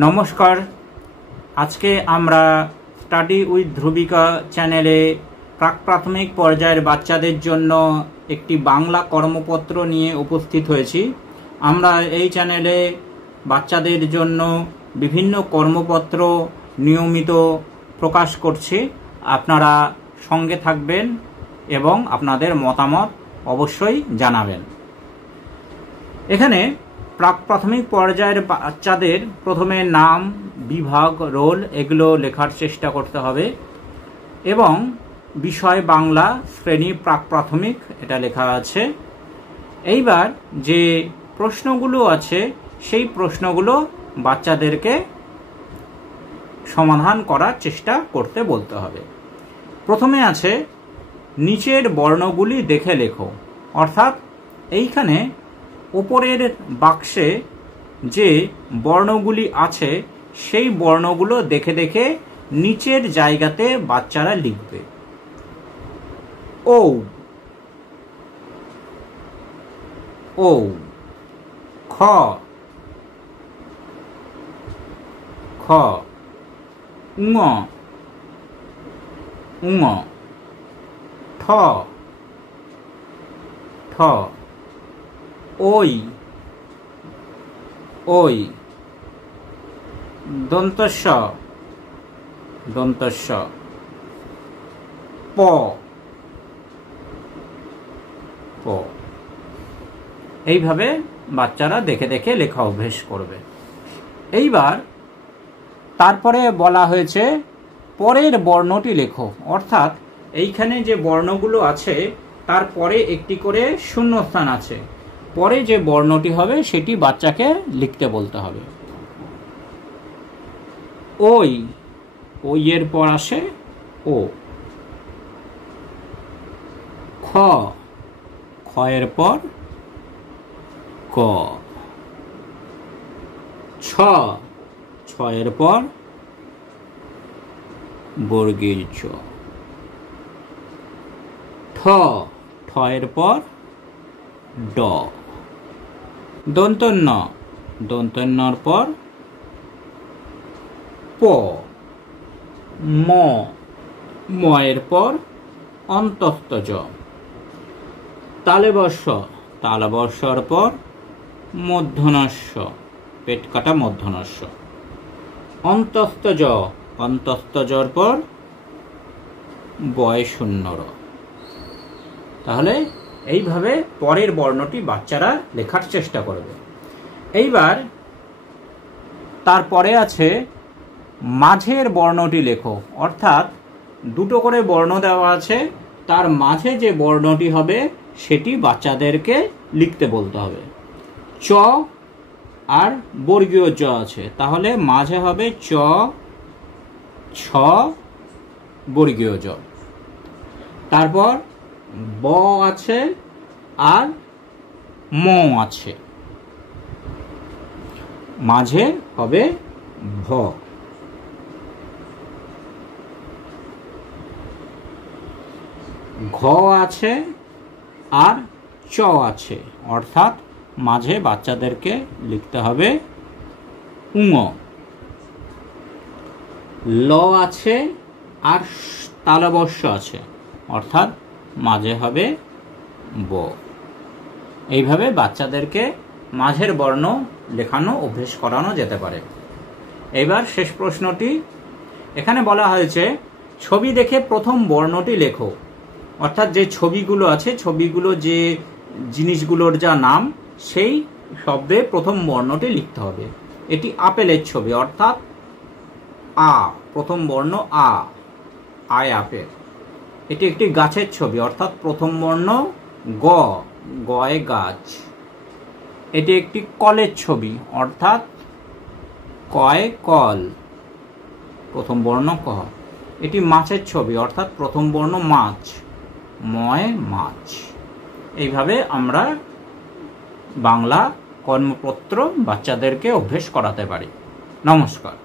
নমস্কার। আজকে আমরা স্টাডি উইথ ধ্রুবিকা চ্যানেলে প্রাক প্রাথমিক পর্যায়ের বাচ্চাদের জন্য একটি বাংলা কর্মপত্র নিয়ে উপস্থিত হয়েছি। আমরা এই চ্যানেলে বাচ্চাদের জন্য বিভিন্ন কর্মপত্র নিয়মিত প্রকাশ করছি। আপনারা সঙ্গে থাকবেন এবং আপনাদের মতামত অবশ্যই জানাবেন। এখানে প্রাক প্রাথমিক পর্যায়ের বাচ্চাদের প্রথমে নাম, বিভাগ, রোল এগুলো লেখার চেষ্টা করতে হবে এবং বিষয় বাংলা, শ্রেণী প্রাক প্রাথমিক এটা লেখা আছে। এইবার যে প্রশ্নগুলো আছে সেই প্রশ্নগুলো বাচ্চাদেরকে সমাধান করার চেষ্টা করতে বলতে হবে। প্রথমে আছে নিচের বর্ণগুলি দেখে লেখো, অর্থাৎ এইখানে উপরের বাক্সে যে বর্ণগুলি আছে সেই বর্ণগুলো দেখে দেখে নিচের জায়গাতে বাচ্চারা লিখবে। ও ও, খ খ, ঙ ঙ, ঠ ঠ, ওই ওই, দন্তস্ব দন্তস্ব, প প। এইভাবে বাচ্চারা দেখে দেখে লেখা অভ্যেস করবে। এইবার তারপরে বলা হয়েছে পরের বর্ণটি লেখো, অর্থাৎ এইখানে যে বর্ণগুলো আছে তারপরে একটি করে শূন্যস্থান আছে, পরে যে বর্ণটি হবে সেটি বাচ্চাকে লিখতে বলতে হবে। ওই, ওই এর পর আসে ও। খ, খ এর পর ক। ছ, ছ এর পর বর্গের চ। ঠ, ঠ এর পর ড। দন্তন্য, দন্তন্যর পর প। ম, ম এর পর অন্তস্থ জ। তালবস্য, তালবস্যর পর মূর্ধনস্য, পেট কাটা মূর্ধনস্য। অন্তস্থ জ, অন্তস্থ জর পর বয় শূন্য র। তাহলে এইভাবে পরের বর্ণটি বাচ্চারা লেখার চেষ্টা করবে। এইবার তারপরে আছে মাঝের বর্ণটি লেখো, অর্থাৎ দুটো করে বর্ণ দেওয়া আছে, তার মাঝে যে বর্ণটি হবে সেটি বাচ্চাদেরকে লিখতে বলতে হবে। চ আর বর্গীয় জ আছে, তাহলে মাঝে হবে চ, ছ, বর্গীয় জ। তারপর ব আছে আর ম আছে, মাঝে হবে ভ। ঘ আছে আর চ আছে, অর্থাৎ মাঝে বাচ্চাদেরকে লিখতে হবে ঙ। ল আছে আর তালবস্য আছে, অর্থাৎ মাঝে হবে ব। এইভাবে বাচ্চাদেরকে মাঝের বর্ণ লেখানো অভ্যেস করানো যেতে পারে। এবার শেষ প্রশ্নটি, এখানে বলা হয়েছে ছবি দেখে প্রথম বর্ণটি লেখো, অর্থাৎ যে ছবিগুলো আছে ছবিগুলো যে জিনিসগুলোর যা নাম সেই শব্দে প্রথম বর্ণটি লিখতে হবে। এটি আপেলের ছবি, অর্থাৎ আ, প্রথম বর্ণ আ, আয় আপেল। এটি একটি গাছের ছবি, অর্থাৎ প্রথম বর্ণ গ, গয়ে গাছ। এটি একটি কলের ছবি, অর্থাৎ কয় কল, প্রথম বর্ণ ক। এটি মাছের ছবি, অর্থাৎ প্রথম বর্ণ মাছ, ময় মাছ। এইভাবে আমরা বাংলা কর্মপত্র বাচ্চাদেরকে অভ্যেস করাতে পারি। নমস্কার।